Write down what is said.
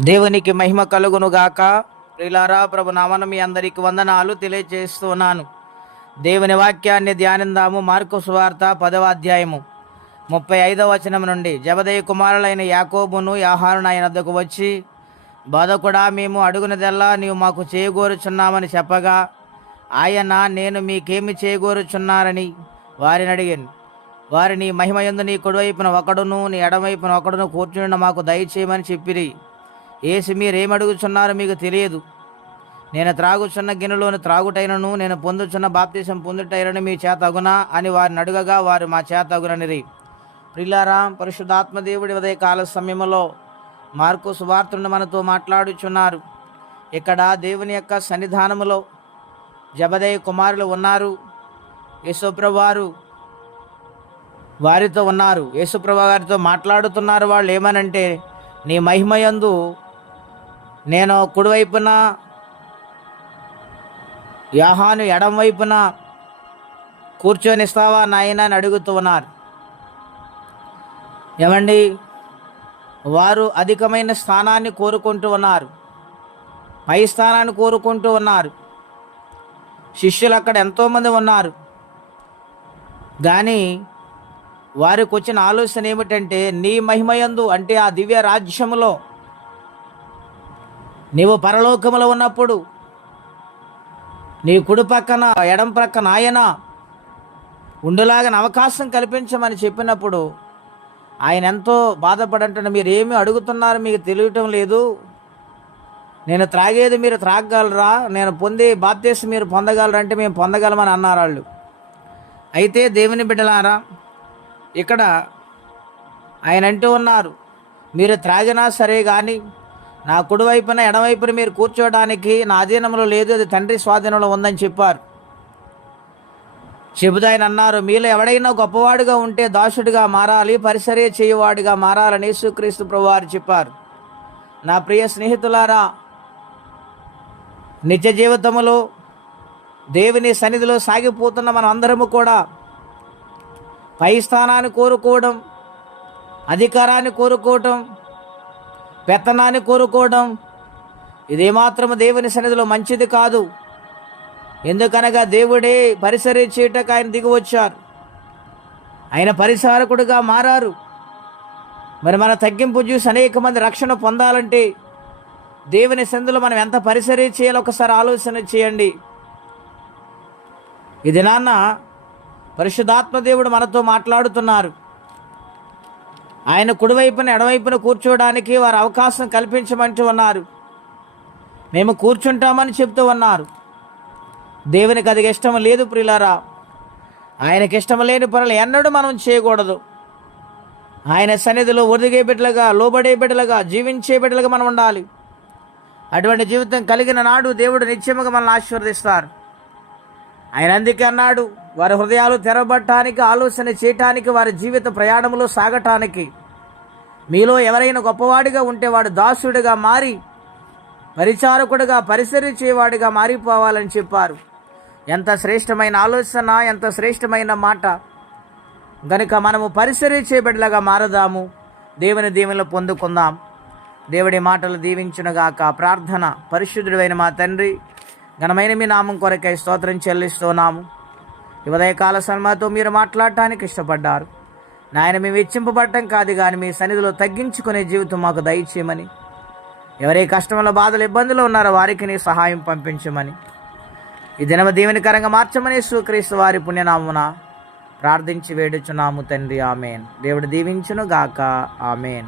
దేవునికి మహిమ కలుగును గాక ప్రిలారా ప్రభు నామన మీ అందరికి వందనాలు తెలియజేస్తున్నాను దేవుని వాక్యాన్ని ధ్యానిందాము. మార్కు సువార్త పదవ అధ్యాయము ముప్పై ఐదవ వచనం నుండి. జబదయ కుమారులైన యాకోబును యాహారును ఆయన వద్దకు వచ్చి బోధకుడా మేము అడుగునదల్లా నీవు మాకు చేయగోరుచున్నామని చెప్పగా ఆయన నేను మీకేమి చేయగోరుచున్నారని వారిని అడిగాను. వారిని మహిమయందు నీ కుడివైపున ఒకడును నీ ఎడవైపున ఒకడును కూర్చుని మాకు దయచేయమని చెప్పిరి. ఏసి మీరేమడుగుచున్నారో మీకు తెలియదు. నేను త్రాగుచున్న గిన్నెలోని త్రాగుటైనను నేను పొందుచున్న బాప్తీసం పొందుటైనను మీ చేత అగునా అని వారిని అడుగగా వారు మా చేత అగుననిరి. ప్రిల్లారా పరిశుద్ధాత్మదేవుడి ఉదయ కాల సమయంలో మార్కు సువార్తను మనతో మాట్లాడుచున్నారు. ఇక్కడ దేవుని యొక్క సన్నిధానములో జబదయ్య కుమారులు ఉన్నారు. యశోప్రభువారు వారితో ఉన్నారు. యేసుప్రభు గారితో మాట్లాడుతున్నారు వాళ్ళు ఏమనంటే నీ మహిమయందు నేను కుడివైపున యాహాను ఎడం వైపున కూర్చొనిస్తావా నాయన అని అడుగుతూ ఉన్నారు. ఏమండి? వారు అధికమైన స్థానాన్ని కోరుకుంటూ ఉన్నారు. పై స్థానాన్ని కోరుకుంటూ ఉన్నారు. శిష్యులు అక్కడ ఎంతోమంది ఉన్నారు. కానీ వారికి వచ్చిన ఆలోచన ఏమిటంటే నీ మహిమయందు అంటే ఆ దివ్య రాజ్యములో నీవు పరలోకములో ఉన్నప్పుడు నీ కుడి పక్కన ఎడం ప్రక్కన ఆయన ఉండులాగని అవకాశం కల్పించమని చెప్పినప్పుడు ఆయన ఎంతో బాధపడంటే మీరు ఏమి అడుగుతున్నారు మీకు తెలియటం లేదు. నేను త్రాగేది మీరు త్రాగగలరా? నేను పొందే బాప్తీసం మీరు పొందగలరా అంటే మేము పొందగలమని అన్నారు వాళ్ళు అయితే దేవుని బిడ్డలారా ఇక్కడ ఆయన అంటూ ఉన్నారు మీరు త్రాగినా సరే కానీ నా కుడివైపున ఎడవైపున మీరు కూర్చోవడానికి నా అధీనంలో లేదు అది తండ్రి స్వాధీనంలో ఉందని చెప్పారు. చెబుతూ అన్నారు మీలో ఎవడైనా గొప్పవాడుగా ఉంటే దాసుడిగా మారాలి పరిసరే చేయువాడిగా మారాలని యేసుక్రీస్తు ప్రభువారు చెప్పారు. నా ప్రియ స్నేహితులారా నిత్య జీవితములో దేవుని సన్నిధిలో సాగిపోతున్న మన అందరము కూడా పై స్థానాన్ని కోరుకోవడం అధికారాన్ని కోరుకోవటం పెత్తనాన్ని కోరుకోవడం ఇదేమాత్రం దేవుని సన్నిధిలో మంచిది కాదు. ఎందుకనగా దేవుడే పరిసరి చేయటకు ఆయన దిగివచ్చారు. ఆయన పరిసారకుడుగా మారారు. మరి మన తగ్గింపు చూసి అనేక మంది రక్షణ పొందాలంటే దేవుని సందులో మనం ఎంత పరిసరి చేయాలో ఒకసారి ఆలోచన చేయండి. ఇది నాన్న పరిశుద్ధాత్మ దేవుడు మనతో మాట్లాడుతున్నారు. ఆయన కుడివైపున ఎడవైపున కూర్చోవడానికి వారు అవకాశం కల్పించమంటూ ఉన్నారు. మేము కూర్చుంటామని చెప్తూ ఉన్నారు. దేవునికి అది ఇష్టం లేదు ప్రిలారా ఆయనకి ఇష్టం లేని పనులు ఎన్నడూ మనం చేయకూడదు. ఆయన సన్నిధిలో ఒదిగే బిడ్డలుగా లోబడే బిడ్డలుగా జీవించే బిడ్డలుగా మనం ఉండాలి. అటువంటి జీవితం కలిగిన నాడు దేవుడు నిత్యముగా మనల్ని ఆశీర్వదిస్తారు. ఆయన అందుకన్నాడు వారి హృదయాలు తెరబట్టడానికి ఆలోచన చేయటానికి వారి జీవిత ప్రయాణంలో సాగటానికి. మీలో ఎవరైనా గొప్పవాడిగా ఉంటే వాడు దాసుడిగా మారి పరిచారకుడిగా పరిసరించేవాడిగా మారిపోవాలని చెప్పారు. ఎంత శ్రేష్టమైన ఆలోచన ఎంత శ్రేష్టమైన మాట. గనుక మనము పరిసరించే బిడ్డలుగా మారదాము. దేవుని దీవెనలు పొందుకుందాం. దేవుడి మాటలు దీవించునుగాక. ప్రార్థన పరిశుద్ధుడైన మా తండ్రి ఘనమైన మీ నామం కొరకై స్తోత్రం చెల్లిస్తున్నాము. ఉదయకాల సన్మాతో మీరు మాట్లాడటానికి ఇష్టపడ్డారు. నాయన మేము వెచ్చింపబడటం కాదు కానీ మీ సన్నిధిలో తగ్గించుకునే జీవితం మాకు దయచేయమని. ఎవరే కష్టంలో బాధలు ఇబ్బందులు ఉన్నారో వారికి నీ సహాయం పంపించమని. ఈ దినమ దీవెనికరంగా మార్చమని సుక్రీస్తు వారి పుణ్యనామున ప్రార్థించి వేడుచున్నాము తండ్రి. ఆమెన్. దేవుడు దీవించును గాక ఆమెన్.